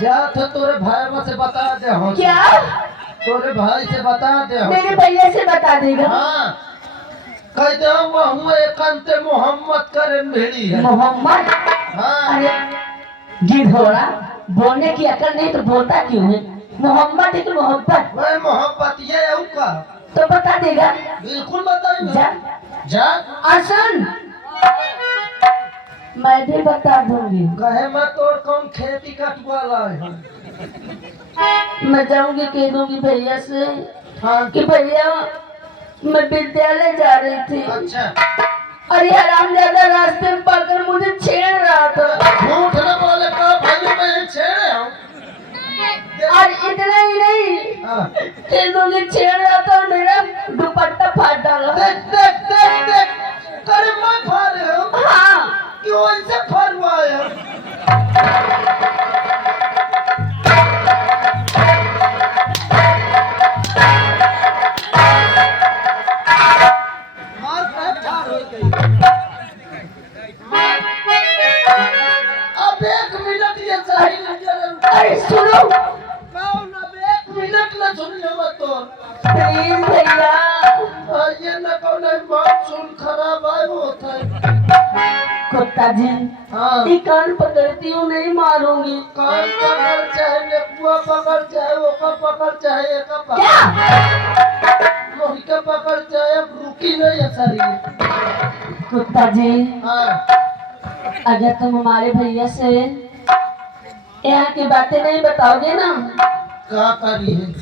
जा तो तोरे भाई से बता दे हो। क्या? तोरे भाई से बता दे हो। मेरे भैया से बता देगा। हाँ कह दे वह एकंते मोहम्मद करे भेड़ी है। मोहम्मद? हाँ अरे गिद्धोड़ा, बोलने की अकल नहीं तो बोलता क्यों है? मोहम्मद है कि मोहब्बत? वह मोहब्बत ये है का। तो बता देगा। बिल्कुल बताएगा। जा जा आसन, मैं भी बता दूंगी। कहे मैं तोर कौन खेती कटवा लाए हूँ। मैं जाऊंगी, कह दूंगी भैया से हाँ कि भैया मैं विद्यालय जा रही थी। अच्छा अरे हरामजादा रास्ते में पाकर मुझे छेड़ रहा था। झूठ न बोले का भाई मैं छेड़े हूँ। और इतना ही नहीं, हाँ कह दूंगी छेड़ रहा था और मेरा दुपट्टा फाड़ डाला। देख देख देख देख करे मैं फाड़े हूँ। हाँ क्यों ऐसे फरमाया? मार पे फाड़ हो गई। अब 1 मिनट ये सही नहीं। अरे सुनो कौन अब 1 मिनट न सुन ले मत तो। प्लीज भैया। ये न कौन बात सुन खराब है होता है। कुत्ता जी, हाँ ये कान पकड़ती हूँ, नहीं मारूंगी। कान पकड़ चाहे नेकुआ पकड़ चाहे ओका पकड़ चाहे एका पकड़ क्या? लोही का पकड़ चाहे रुकी नहीं है शरीर। कुत्ता जी, हाँ अगर तुम हमारे भैया से यहाँ की बातें नहीं बताओगे ना क्या करी है?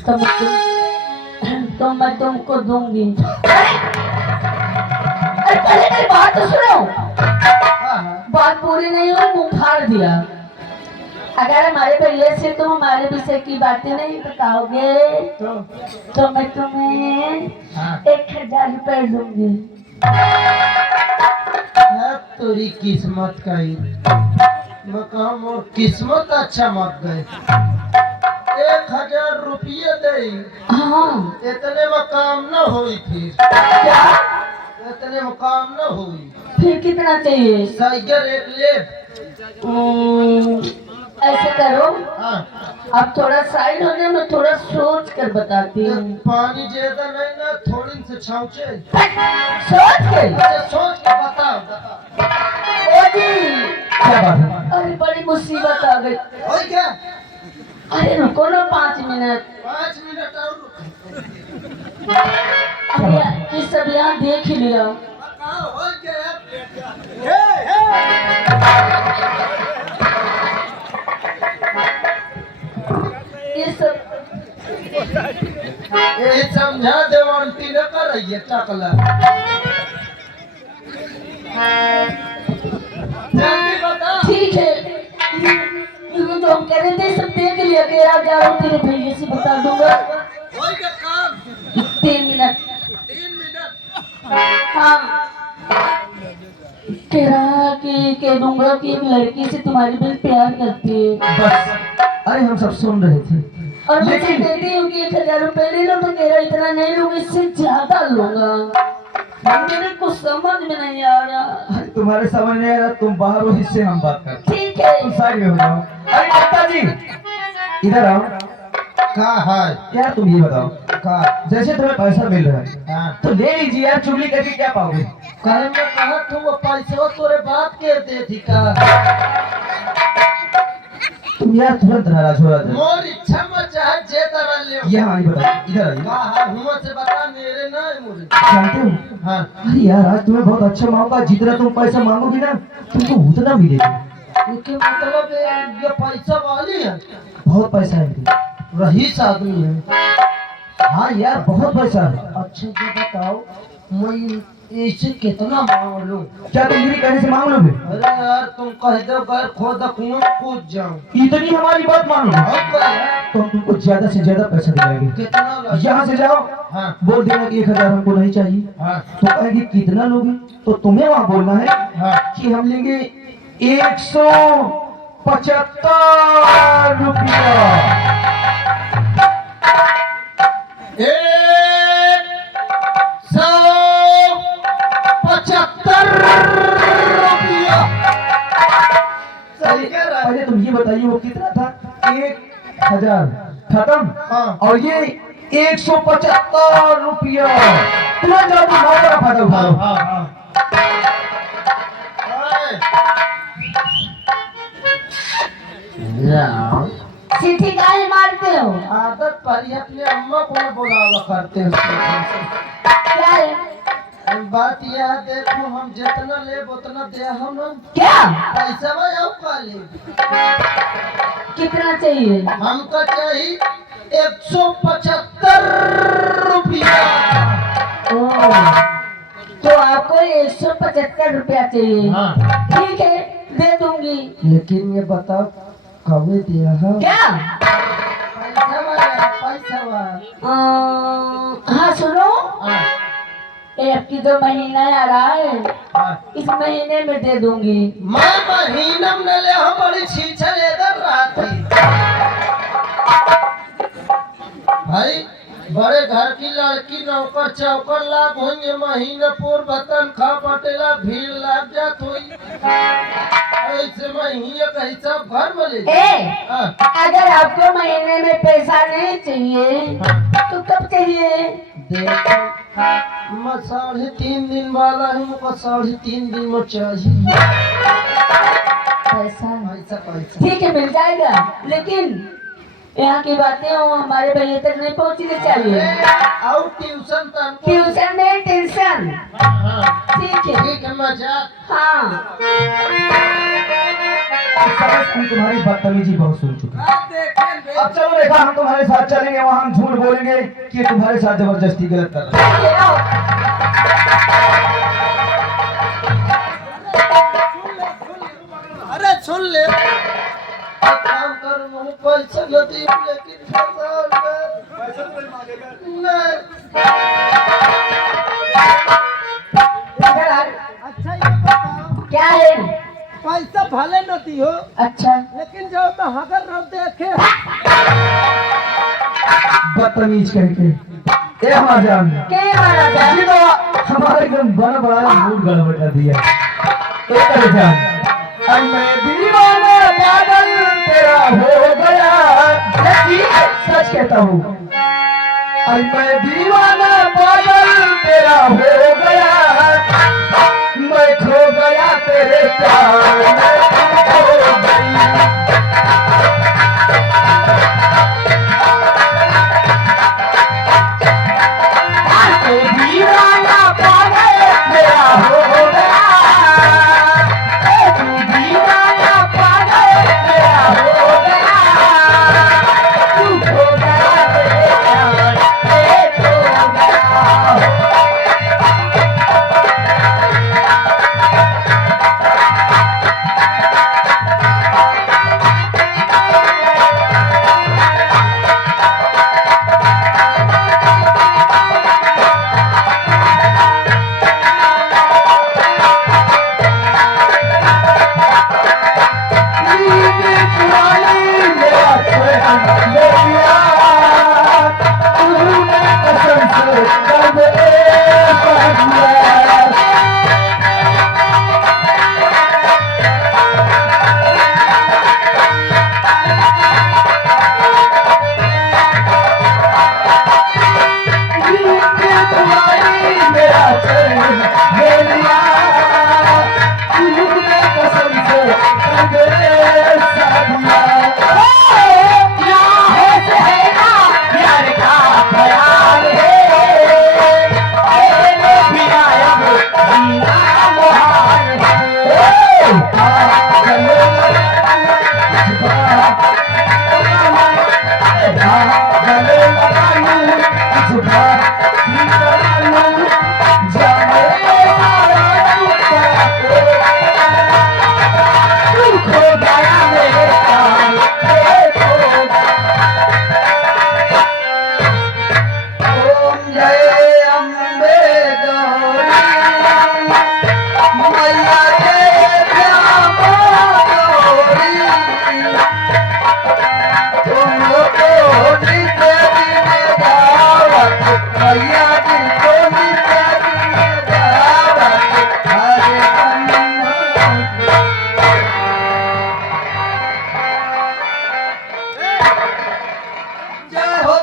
तो मैं तुमको दूंगी। अरे पहले मेरी बात तो सुनो। हाँ हाँ बात पूरी नहीं हुई, मुंह फाड़ दिया। अगर हमारे भैया से तुम हमारे विषय की बातें नहीं बताओगे तो मैं तुम्हें हाँ 1000 रुपए दूंगी। तेरी किस्मत का ही मकाम और किस्मत अच्छा मत गए। 1000 रुपये दे हाँ इतने में काम न हुई फिर। क्या? इतने में काम न हुई। फिर कितना चाहिए? साइकिल एक ले। ऐसे करो, हाँ अब थोड़ा साइड हो जाए, मैं थोड़ा सोच कर बताती हूँ। पानी ज्यादा नहीं ना थोड़ी से छाँचे। सोच के? अच्छा सोच के बताओ बताओ। ओ जी, क्या बात है? अरे बड़ी मुसीबत आ गई। और क्या? अरे रुको ना 5 मिनट। 5 मिनट और रुको। अभी ये सब यहाँ देख ही लिया। बताओ और क्या? ये सब ये समझा देवांती न कर रही है टकला। जल्दी बता। ठीक है, ये जो हम कह रहे थे सब देख लिया। कि यार जा रहा हूँ तेरे भैया से बता दूंगा। और क्या काम? 3 मिनट। 3 मिनट। हाँ कह रहा कि कह दूंगा कि एक लड़की से तुम्हारी बहन प्यार करती है। बस अरे हम सब सुन रहे थे। और मुझे लेकिन कहती हूँ कि 1000 रुपए ले लो, तो कह रहा इतना नहीं लूंगा, इससे ज्यादा लूंगा। मेरे को समझ में नहीं आ रहा। तुम्हारे समझ नहीं आ रहा, तुम बाहर हो, इससे हम बात करते। ठीक है, तुम साइड में हो जाओ। अरे दत्ता जी इधर आओ। कहाँ है यार? तुम ये बताओ कहाँ? जैसे तुम्हें पैसा मिल रहा है हाँ। तो ले लीजिए यार, चुगली करके क्या पाओगे? कहे मैं कहा तुम वो पैसा तोरे बाप के दे थी का। तुम यार तुरंत नाराज हो रहा था। मोर इच्छा में चाहे जे तरह ले। यहाँ आइए बता, इधर आइए। हाँ हुआ से बता, मेरे ना है मुझे। जानते हो हाँ। अरे यार आज तुम्हें बहुत अच्छा मौका, जितना तुम पैसा मांगोगी ना तुमको उतना मिलेगा। इसके मतलब ये पैसा वाली है। बहुत पैसा है, रईस आदमी है। हाँ यार बहुत पैसा है। अच्छा ये बताओ मैं इसे कितना मांग लूं? क्या तुम मेरी कहने से मांग लोगे? अरे यार तुम कह दो घर खोद कुआं कूद जाऊं। इतनी हमारी बात मानो तो हम तुमको ज्यादा से ज्यादा पैसा दिलाएंगे। कितना? यहाँ से जाओ हाँ। बोल देना कि 1000 हमको नहीं चाहिए हाँ। तो कहेगी कितना लोगे, तो तुम्हें वहाँ बोलना है हाँ। कि हम लेंगे 175 रुपया। 175 रुपया। पहले तुम ये बताइए वो कितना था? 1000 खत्म। हाँ। और ये 175 रुपया। तुरंत जाओ, तुम मौका का फायदा उठा लो। हाँ हाँ सीटी काहे मारते हो? आदत पड़ी अपने अम्मा को न बुलावा करते हो। क्या है? बात यह है, देखो हम जितना ले उतना दे हम क्या पैसा में हम का ले। कितना चाहिए? हमको चाहिए 175 रुपया। ओह, तो आपको 175 रुपया चाहिए? हाँ। ठीक है, दे दूंगी। लेकिन ये बताओ कब दिया है? क्या? पैसा वाला पैसा वाला। हाँ सुनो, एक की 2 महीना आ रहा है, हाँ। इस महीने में दे दूंगी। मैं महीना में ले हम बड़ी छीछा लेकर रहा थी भाई। बड़े घर की लड़की नौकर चौकर लाभ होंगे, महीना पूर्व तनखा पटेला भीड़ लग जात हुई। ऐसे महीने का हिसाब घर में ले ए, अगर आपको महीने में पैसा नहीं चाहिए तो कब चाहिए? देखो मैं 3.5 दिन वाला हूँ, मुझको 3.5 दिन में चाहिए पैसा? पैसा पैसा। ठीक है, मिल जाएगा, लेकिन यहाँ की बातें हो हमारे भैया तक नहीं पहुँचनी चाहिए। और ट्यूशन ट्यूशन नहीं, टेंशन। ठीक है। ठीक है मजाक। हाँ, हम तुम्हारी बदतमीजी बहुत सुन चुके हैं। अब चलो रेखा, हम तुम्हारे साथ चलेंगे, वहाँ हम झूठ बोलेंगे कि तुम्हारे साथ जबरदस्ती गलत कर रहे हैं। अरे सुन ले, एक काम कर, मुझे पैसा न दी, लेकिन नहीं। इधर आ। अच्छा ये बताओ, क्या है? पैसा भले न दी हो, अच्छा, लेकिन जब मैं हगर न देखे बदतमीज करके ए हमारा जान, क्या मारा था? ये तो हमारे एकदम बड़ा बड़ा मूड गड़बड़ कर दिया। एक तरह जान, अब मैं दीवाना पागल तेरा हो गया, सच कहता हूँ। अब मैं दीवाना पागल तेरा हो गया, मैं खो गया तेरे प्यार में, तू खो गई। तो दीवाना पागल तेरा हो गया, तू दीवाना पागल तेरा हो गया, तू खो गया तेरे प्यार में, खो गया।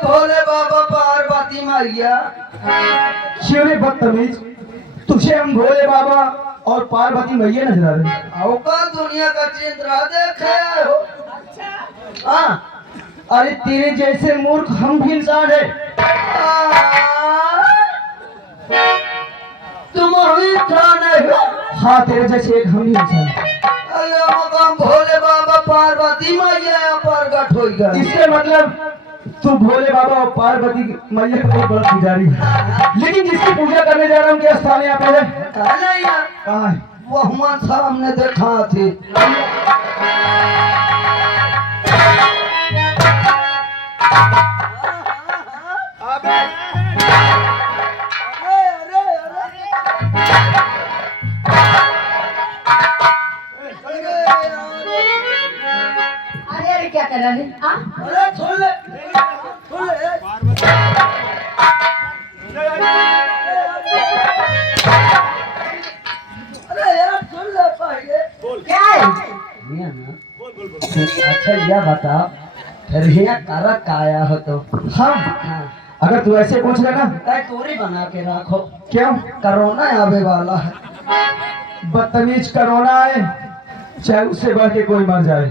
भोले बाबा पार्वती मैया। क्यों रे बदतमीज, तुझे हम भोले बाबा और पार्वती मैया नजर आ रहे? औका दुनिया का चिंद्रा देखे हो। हाँ, अरे तेरे जैसे मूर्ख हम भी इंसान है। तुम ही इंसान हो। हाँ, तेरे जैसे एक हम भी इंसान है। अरे मकाम भोले बाबा पार्वती मैया प्रकट हो गए। इससे मतलब तू भोले बाबा और पार्वती मैया का बहुत बड़ा पुजारी है। लेकिन जिसकी पूजा करने जा रहा हूँ क्या स्थान यहाँ पे है? कहाँ है? वो हमारे सामने देखा थी। अरे क्या कर रहा है? हाँ? अरे छोड़ ले, छोड़ ले। अरे यार छोड़ ले पहले। क्या है? अच्छा यह बता, फिर यहाँ कारा काया हो तो हम अगर तू ऐसे पूछ रहा ना, कई दूरी बना के रखो। क्यों? कोरोना आवे वाला है। बदतमीज, कोरोना आए चाहे उससे बढ़ के कोई मर जाए,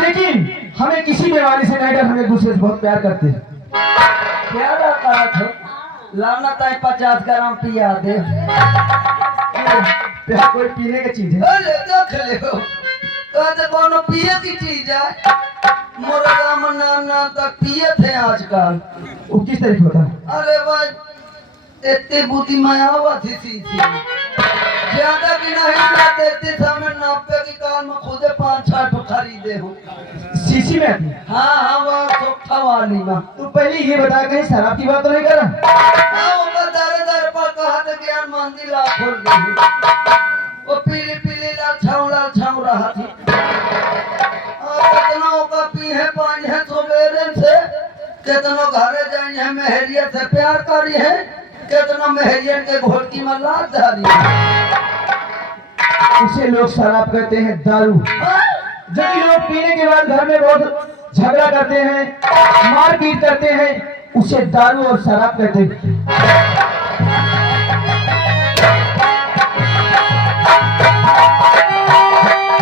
लेकिन हमें किसी बीमारी से नहीं डर। हम एक दूसरे से बहुत प्यार करते हैं। क्या करा थे? लाना ताई 50 ग्राम पिया दे। प्यार कोई पीने की चीज है? अरे देख ले हो, कहते कोनो पिए की चीज है। मुर्गा मनाना तक पिए थे आजकल। वो किस तरीके होता है? अरे भाई इतनी बुद्धि में आवा थी सीधी, ज्यादा की नहीं जाते इतने समय नापे की कार में खुदे 5-6 ठो खरीदे हो। शीशी में आती? हाँ हाँ वो सोखा वाली में। तू पहले ये बता, कहीं शराब की बात तो नहीं कर रहा? हाँ वो दर दर पर कहा था ज्ञान मंदिर ला खोल गई। वो पीली पीली लाल छाऊ रहा थी। कितना का पी है पानी है सवेरे से, कितना घरे जाई है मेहरिया से प्यार करी है, कितना मेहरियन के घोटकी में लात धारी है। उसे लोग शराब कहते हैं, दारू। जबकि लोग पीने के बाद घर में बहुत झगड़ा करते हैं, मारपीट करते हैं, उसे दारू और शराब कहते हैं।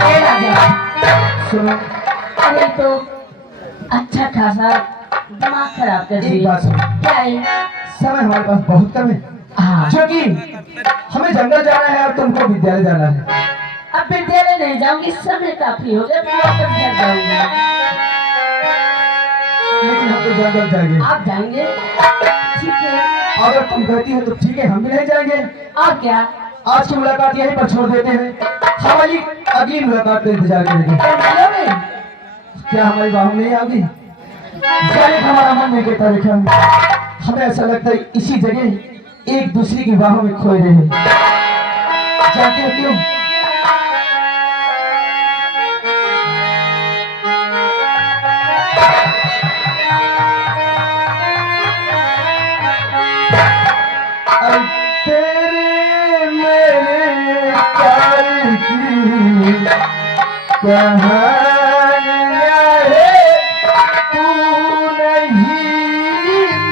ये राजा, सुनो, अरे तो अच्छा खासा दिमाग खराब कर एक दिया। बात सुनो, क्या है? समय हमारे पास बहुत कम है, हाँ, क्योंकि हमें जंगल जाना है और तुमको विद्यालय जाना है। अब विद्यालय नहीं जाऊंगी, समय काफी हो गया, मैं वापस घर जाऊंगी। लेकिन हम तो जंगल जाएंगे। आप जाएंगे? ठीक है। अगर तुम कहती हो तो ठीक है, हम भी नहीं जाएंगे। और क्या? आज की मुलाकात यहीं पर छोड़ देते हैं, हमारी अगली मुलाकात का इंतजार करेंगे। तुम मिलोगे? क्या हमारी बाहों में आओगी? जाने का हमारा मन नहीं कहता रेखा, हमें ऐसा लगता है इसी जगह एक दूसरे की बाहों में खोए रहे हैं। जानते हो क्यों? अरे तेरे मेरे प्यार की कहानियाँ है, तू नहीं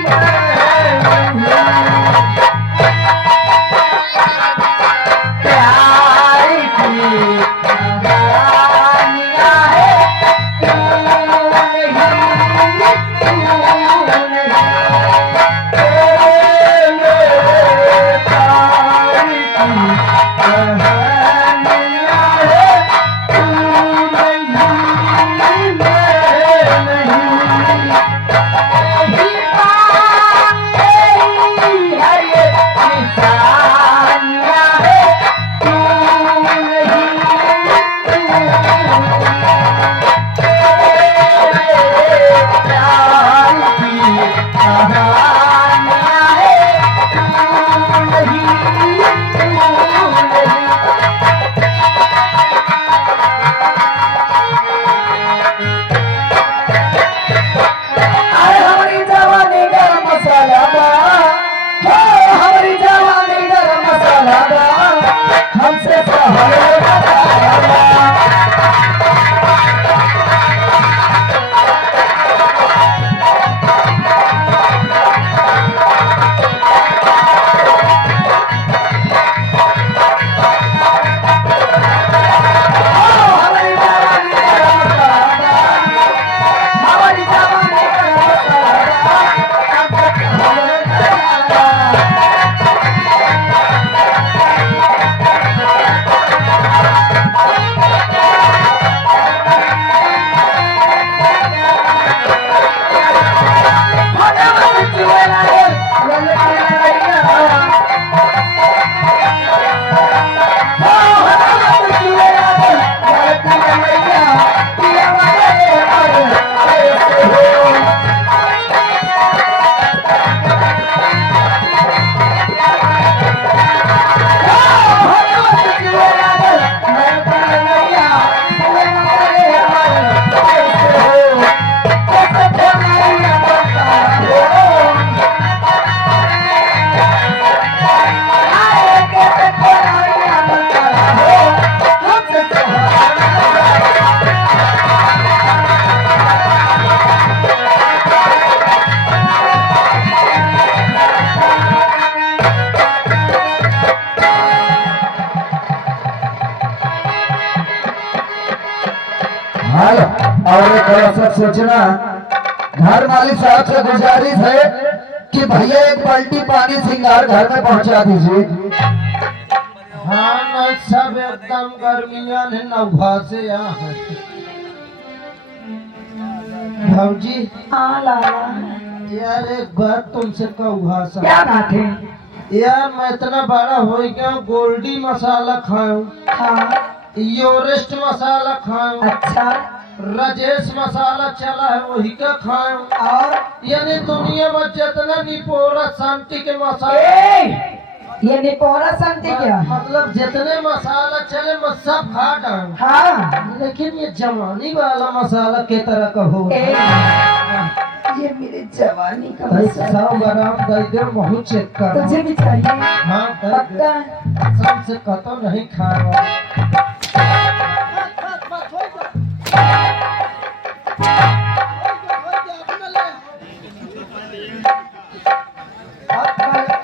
मैं नहीं। प्यार की कहानियाँ है, तू नहीं, तू नहीं। तेरे मेरे प्यार की कहानियाँ है, तू नहीं। अरे थोड़ा सा सोचना। घर मालिक साहब से गुजारिश है कि भैया एक बाल्टी पानी सिंगार घर में पहुंचा दीजिए। हाँ न सब एकदम गर्मियां ने नौभा से यहाँ है। भाजी हाँ लाला, यार एक बात तुमसे कहूँ सा। क्या बात है? यार मैं इतना बड़ा हो गया, गोल्डी मसाला खाऊं, हाँ योरेस्ट मसाला खाऊं, अच्छा, राजेश मसाला चला है वही का खाऊं, और यानी दुनिया में जितना निपोरा शांति के मसाला, ये निपोरा संति क्या? मतलब जितने मसाला चले मैं सब खा डालूं। हाँ, लेकिन ये जवानी वाला मसाला के तरह का हो। ये मेरे जवानी का भाई मसाला। 100 ग्राम दे दे, बहुत चेक कर। तुझे भी चाहिए? हाँ दे दे। पक्का? सबसे कतो नहीं खा रहा।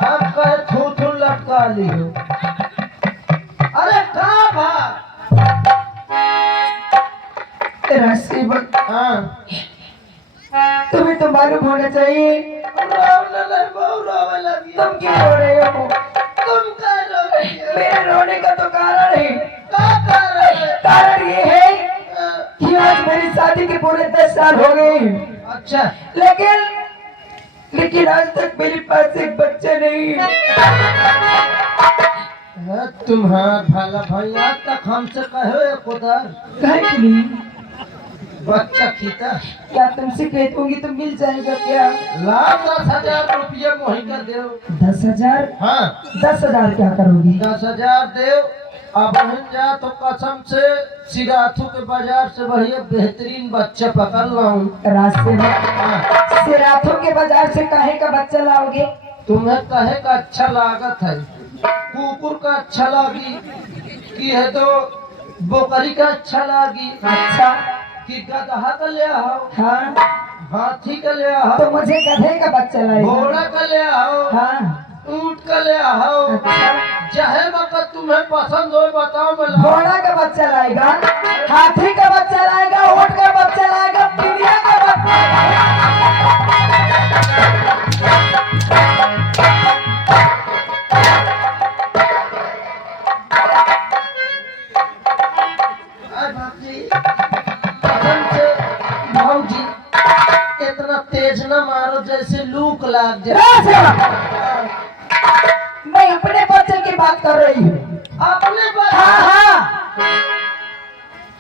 अब कहे थू लटका लियो। अरे कहाँ भाग? हाँ तुम्हें तो मालूम होना चाहिए। रोने लगे, बहुत रोने लगी। तुम क्यों रो रहे हो? तुम क्या रो रही हो? मेरे रोने का तो कारण है। क्या कारण है? कारण ये है कि आज मेरी शादी के पूरे 10 साल हो गए, अच्छा लेकिन आज तक मेरे पास एक बच्चा नहीं। है तुम्हारा भला भाई, आज तक हमसे कहे खुदार काहे के लिए? बच्चा खीता क्या तुमसे कह दूंगी तो मिल जाएगा क्या? लाख 10,000 रुपये मोही कर दो। 10,000? हाँ 10,000 क्या करोगी? 10,000 दे। अब हम जा तो कसम से सिराथू के बाजार से बढ़िया बेहतरीन बच्चा पकड़ लाऊं। रास्ते में हाँ, सिराथों के बाजार से काहे का बच्चा लाओगे? तुम्हें कहे का अच्छा लागत है, कुकुर का अच्छा लागी कि है तो बोकरी का अच्छा लागी अच्छा, कि गधा का ले आओ, हाँ, हाथी का ले आओ, तो मुझे गधे का बच्चा लाएगा। घोड़ा का ले आओ, हाँ, ऊंट का ले आओ, अच्छा, चाहे वक्त तुम्हें पसंद हो बताओ मैं लाऊं। घोड़ा का बच्चा लाएगा, हाथी का बच्चा लाएगा, ऊंट का बच्चा लाएगा, चिड़िया का बच्चा भाजी इतना तेज न मारो जैसे लूक लाग जाए। मैं अपने बच्चे की बात कर रही हूँ। अपने बात हाँ हाँ,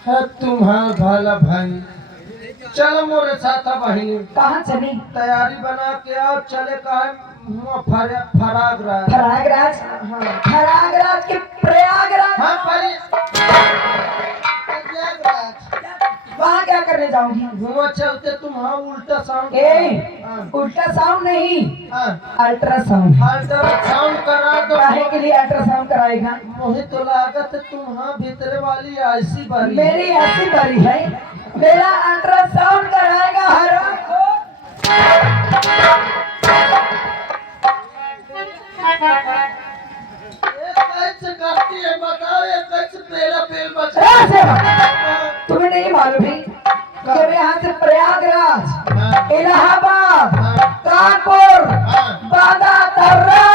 है तुम्हारा भला भाई। चलो मोरे साथ बहिनी, कहाँ चली? तैयारी बना के आओ, चले कहा फरागराज। प्रयागराज? प्रयागराज के प्रयागराज? हाँ प्रयागराज। वहाँ क्या करने जाऊंगी? हुआ चलते तुम्हारा उल्टा साउंड। उल्टा साउंड नहीं, हाँ, अल्ट्रासाउंड। अल्ट्रासाउंड करा दो। काहे के लिए अल्ट्रासाउंड कराएगा? मोहित तो लागत तुम्हारा भीतरे वाली ऐसी बारी। मेरी ऐसी बारी है, मेरा अल्ट्रासाउंड कराएगा हर कैसे करती है बताओ, ये कैसे पेला पेल बचा। तुम्हें नहीं मालूम है कि यहाँ से प्रयागराज, इलाहाबाद, कानपुर, बांदा, दर्रा,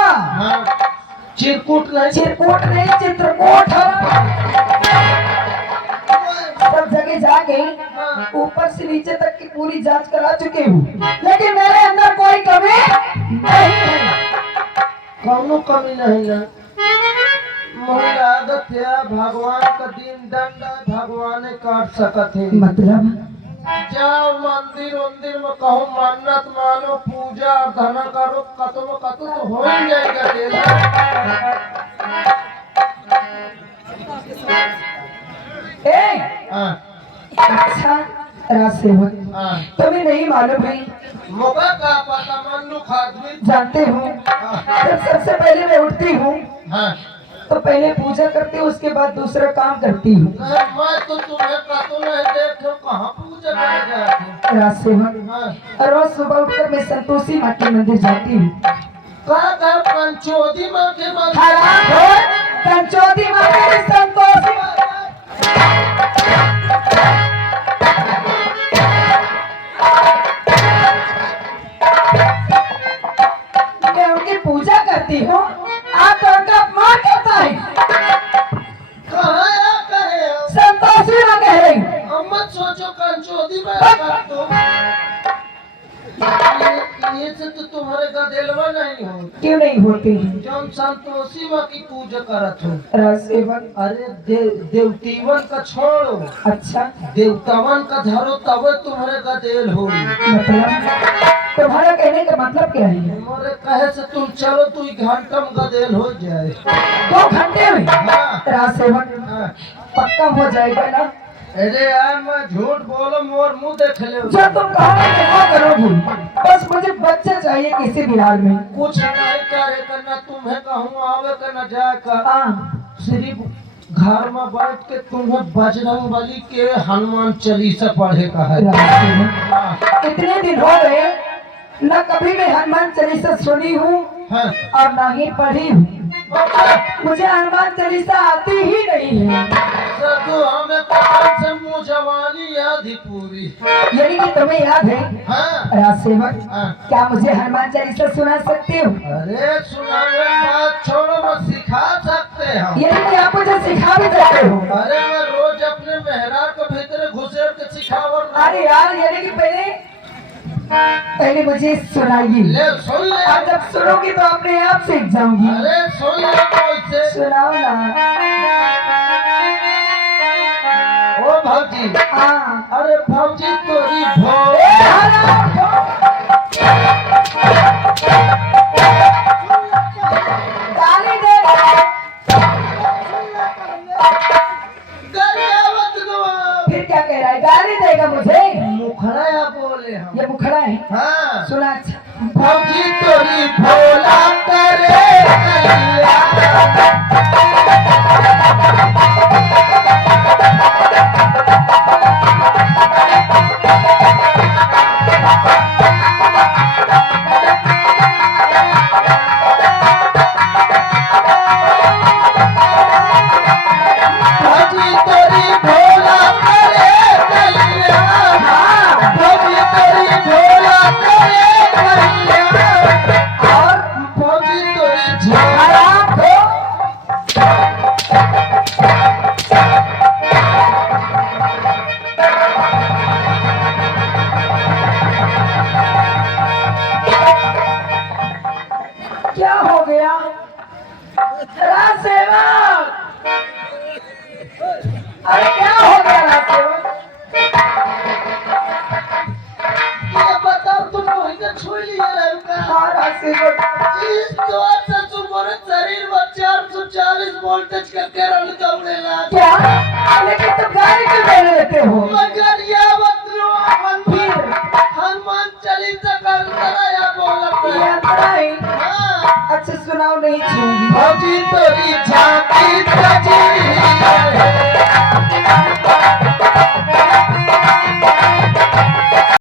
चिरकुट नहीं, चिरकुट नहीं, चित्रकूट सब जगह जाके ऊपर से नीचे तक की पूरी जांच करा चुके हूँ, लेकिन मेरे अंदर कोई कमी नहीं है। कौनो कमी नहीं है। मोर आदत है, भगवान का दिन दंड भगवान काट सकते हैं। मतलब जाओ मंदिर उंदिर में कहो मन्नत मानो, पूजा अर्चना करो, कतो में कतो तो हो ही जाएगा तेरा। हाँ, अच्छा राजसेवक, हाँ। तुम्हें नहीं मालूम है? मौका का पता मन्नू खादमी। जानते हो, जब सबसे पहले मैं उठती हूँ हाँ, तो पहले पूजा करती हूँ, उसके बाद दूसरा काम करती हूँ। मैं तो तुम्हें कतो नहीं देखो, कहाँ पूजा कर जाते। राजसेवक, हाँ, रोज सुबह उठकर मैं संतोषी माँ के मंदिर जाती हूँ। कहा पंचोदी माँ के मंदिर। हराम हो, पंचोदी माँ के संतोषी ये से तो तुम्हारे गदेलवा नहीं हो क्यों नहीं होते हैं? जौन संतोषी माँ की पूजा करत हो। रासेवन अरे देवतीवन का छोड़ो, अच्छा देवतावन का धरो तब तुम्हारे गदेल हो। मतलब तुम्हारा कहने का मतलब क्या है? तुम्हारे कहे से तुम चलो तू घंटा में गदेल हो जाए। 2 घंटे में हाँ। रासेवन हाँ। पक्का हो जाएगा ना? अरे यार मैं झूठ बोलो मोर मुंह देख ले। जो तुम कहोगे वो करोगी, बस मुझे बच्चा चाहिए किसी भी हाल में। कुछ नहीं करे करना, तुम्हें कहूँ आवे करना जाए कर। हाँ सिर्फ घर में बैठ के तुम्हें बजरंग बली के हनुमान चालीसा पढ़े का है। रासेवन, हाँ। इतने दिन हो गए न कभी भी हनुमान चालीसा सुनी हूँ हाँ। और ना ही पढ़ी हूँ। मुझे हनुमान चालीसा आती ही नहीं है। तो हमें कौन से मुँह जवानी याद ही पूरी। यानी कि तुम्हें याद है? हाँ। रासेवन, हाँ। क्या मुझे हनुमान चालीसा सुना सकते हो? अरे सुनावे बात छोड़ो, मैं सिखा सकते हैं। यानी कि आप मुझे सिखा भी सकते हो? अरे मैं रोज अपने मेहरार के भीतर घुसेर के सिखावर। अरे यार, यानी कि पहले मुझे सुनाइए। ले सुन ले। आप जब सुनोगी तो अपने आप सीख जाऊंगी। अरे सुन ले कैसे। सुनाओ ना। ओ भौजी। हाँ। अरे भौजी तोरी भो। गाली दे। गरियावत गवा। फिर क्या कह रहा है? गाली देगा मुझे? मुखड़ा या बोले हम। ये मुखड़ा है? हाँ। सुना। अच्छा भौजी तोरी भोला करे कलिया। भौजी तोरी भोला करे कलिया। भौजी तोरी भोला करे कलिया। और भौजी तोरी झोला। खराब हो। क्या हो गया? रासेवन, अरे क्या हो गया रासेवन? ये बताओ तुम वहीं का छोड़ लिए रहे का। हाँ रासेवन, इस दौर से तुम्हारे शरीर में 440 वोल्टेज का करंट दौड़ेला। क्या? लेकिन तुम गाली क्यों दे लेते हो? मगर ये बतलो हनुमान चालीसा कर या बोलत ये है। अंतरा है। हाँ। अच्छा सुनाओ, नहीं छूंगी। भौजी तोरी झांकी सजी है।